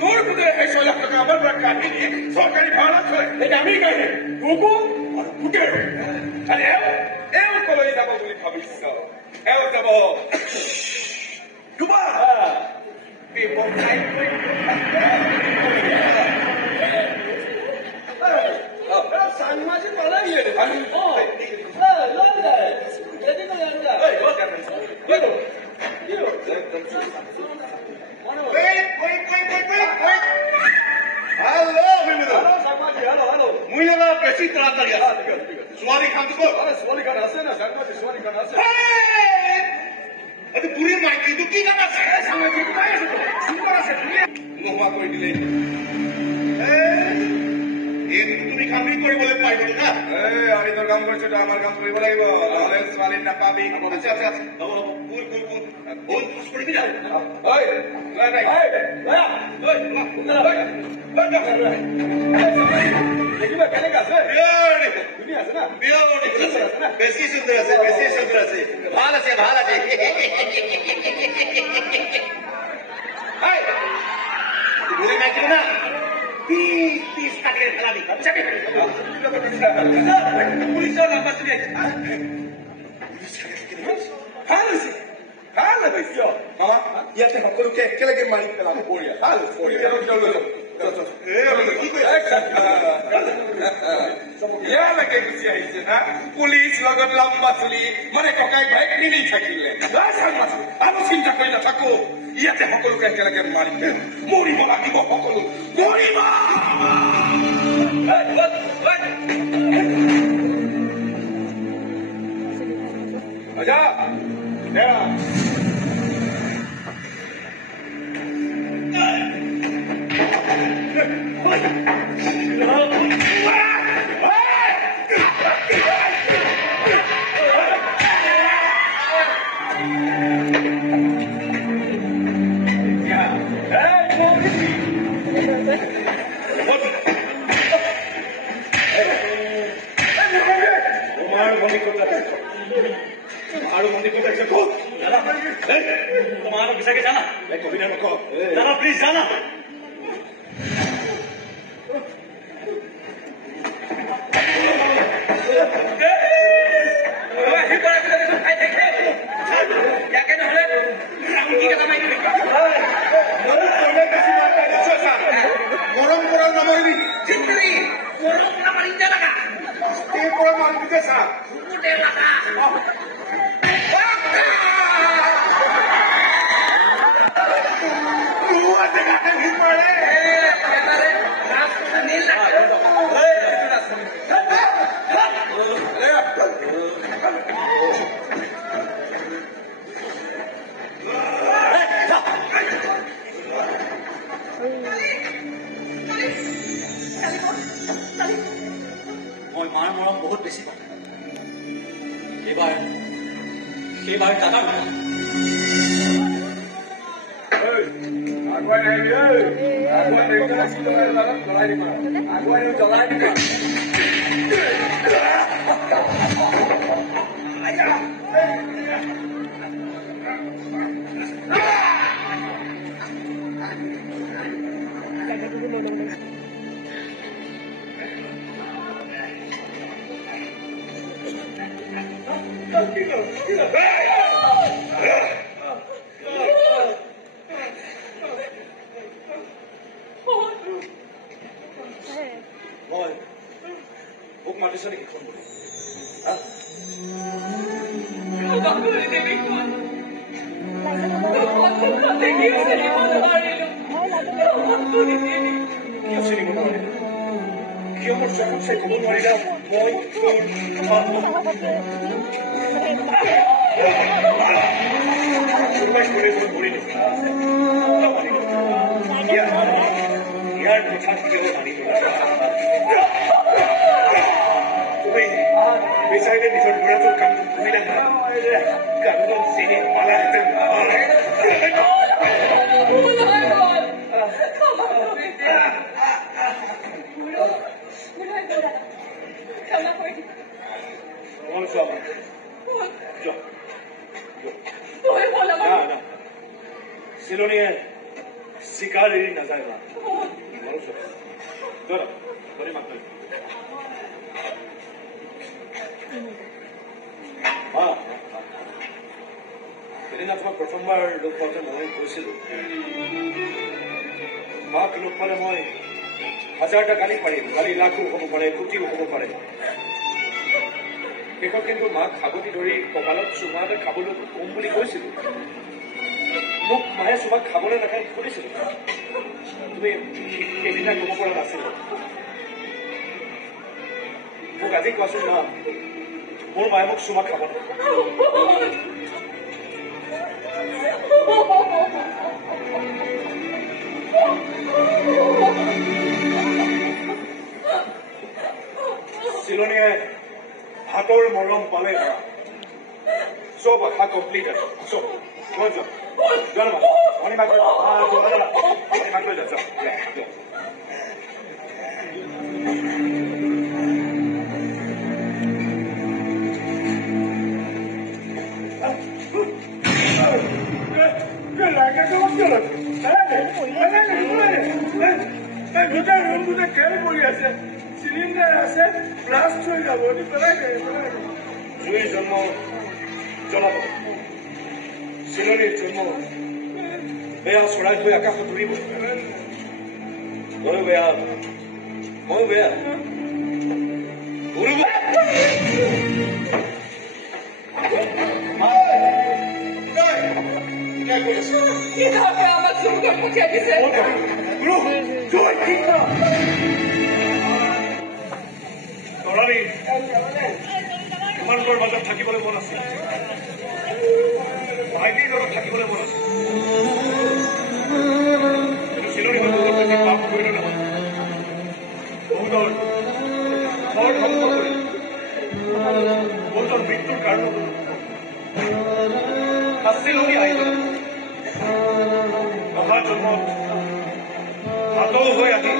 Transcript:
তোর পুত্রে 6 লাখ টাকা আমার কাটি নিয়ে সরকারি ভাড়া করে এটা আমি কাহিনী তোকো আর পুত্রে আরে এও কলেজ যাব বলে ভাবিছ এও যাব দুবা people type sanmaji pala ye oh love that jadi ko yanda hey what happened wait hello Mimido hello sanmaji hello मुझे ना पैसे तला तलिया सुवाली खान तो अरे सुवाली खान हंसे ना sanmaji सुवाली खान हंसे अरे पूरी माइक तो की करना है संमाजी को काय है सुपर से मोहमा कोई दिले এই তুমি কামরি করে বলে পাইব না আমি তোর কাম করছ এটা আমার কাম করিব লাগিব তাহলে সোয়ালি না পাবি আচ্ছা আচ্ছা বাবা কুল বল পুশ করে দি যা ওই লা নাই ওই देखिबा কেনে আছে দুনিয়া আছে না বেশি সুন্দর আছে ভাল আছে এই তুই না কি না 30 টাকা খেলা দি চাকে পুলিশ নাম্বার শুনে ভাল ভাইছো মামা ইয়াতে সকলোকে একেলগে মাৰি পেলাম বঢ়িয়া ভাল বঢ়িয়া পুলিশ লগত লম্বা চুলি মানে ককাই ভাইক মিলি থাকিলে আমি চিন্তা কৰি নাথাকো ইয়াতে সকলোকে একেলগে মাৰি মৰিব লাগিব সকলো মৰিব আচ্ছা तुम्हारा किसा के जाना कभी ना रखो जाना प्लीज जाना बहुत बेसी बार दादा ইয়াৰ এৰি নাযায় মা সেদিনা তোমাক প্ৰথমবাৰ লগ পাওঁতে মই কৈছিলো মাক লগ পালে মই হাজাৰটা গালি পাৰিম গালি লাখো হ'ব পাৰে কোটিও হ'ব পাৰে শেষত কিন্তু মাক সাগতি ধৰি কঁকালত চুমা এটা খাবলৈ কম বুলি কৈছিলো মোক মায়ে চুমাক খাবলৈ নাখায় সুধিছিলো তুমি সেইদিনা ক'ব পৰা নাছিলো মোক আজি কোৱাচোন মা মোৰ মায়ে মোক চুমা খাব চিলনীয়ে হাতৰ মৰম পালে চব আশা কমপ্লিট আছে চব মই যাম চিলিণ্ডাৰ আছে ব্লাষ্ট হৈ যাব জুইৰ জন্ম জ্বলাব চিলনীৰ জন্ম বেয়া চৰাই হৈ আকাশত উৰিব ময়ো বেয়া উৰিব তৰালি তোমালোকৰ মাজত থাকিবলৈ মন আছে ভাইটিৰ লগত থাকিবলৈ মন আছে কিন্তু চিলনী হৈ বহুত বেছি পাপ কৰিলে নহয় বহুতৰ ঘৰ ধ্বংস কৰিলে বহুতৰ মৃত্যুৰ কাৰণ চিলনী আহিলে অহা জন্মত হাতল হৈ আহি